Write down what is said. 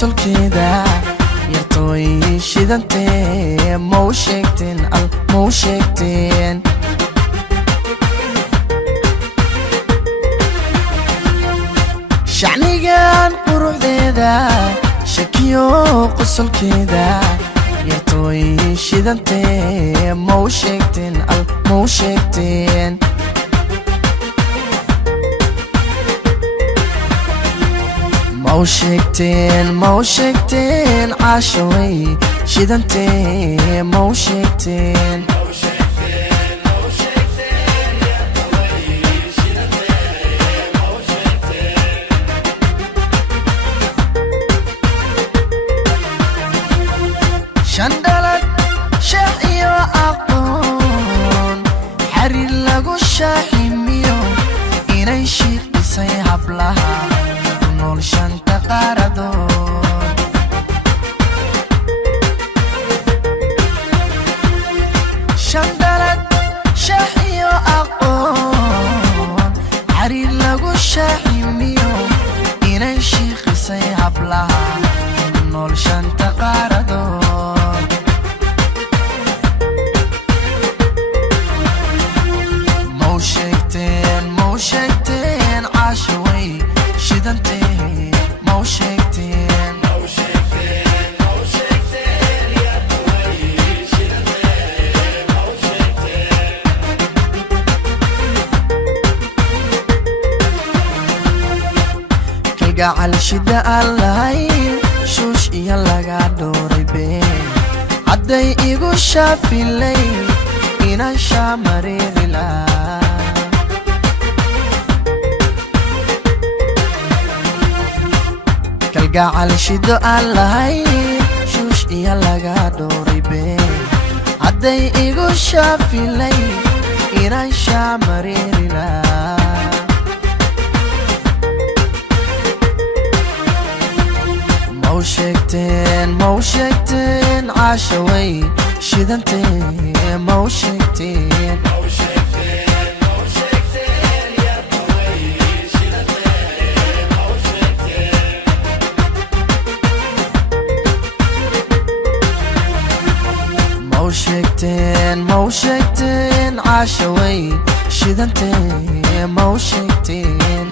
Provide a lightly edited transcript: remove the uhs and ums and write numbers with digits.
qosolkeeda yartooy shidantee ma u sheegteen ma u sheegteen shacnigan quruxdeeda shakiyo qosolkeeda yartooy shidantee ma u sheegteen ma u sheegteen ma u sheegteen caashaway shidantee ma u sheegteen shandalad sheekh iyo aqoon xariir lagu shaaximiyo inay shiiqisay hablaha ku nool shanta qaaradood shandalad sheekh iyo aqoon xariir lagu shaaximiyo inay shiiqisay hablaha ku nool shanta qaaradood ma u sheegteen caashaway shidantee ma u sheegteen kalgacal shida aan lahayn shuush iyo laga dhooray been hadday igu shaafilay inaan shaamareeri lahaa kalgacal shido aan lahayn shuush iyo laga dhooray been hadday igu shaafilay inaan shaamareeri lahaa ma u sheegteen caashaway shidantee ma u sheegteen ma u sheegteen caashaway shidantee ma u sheegteen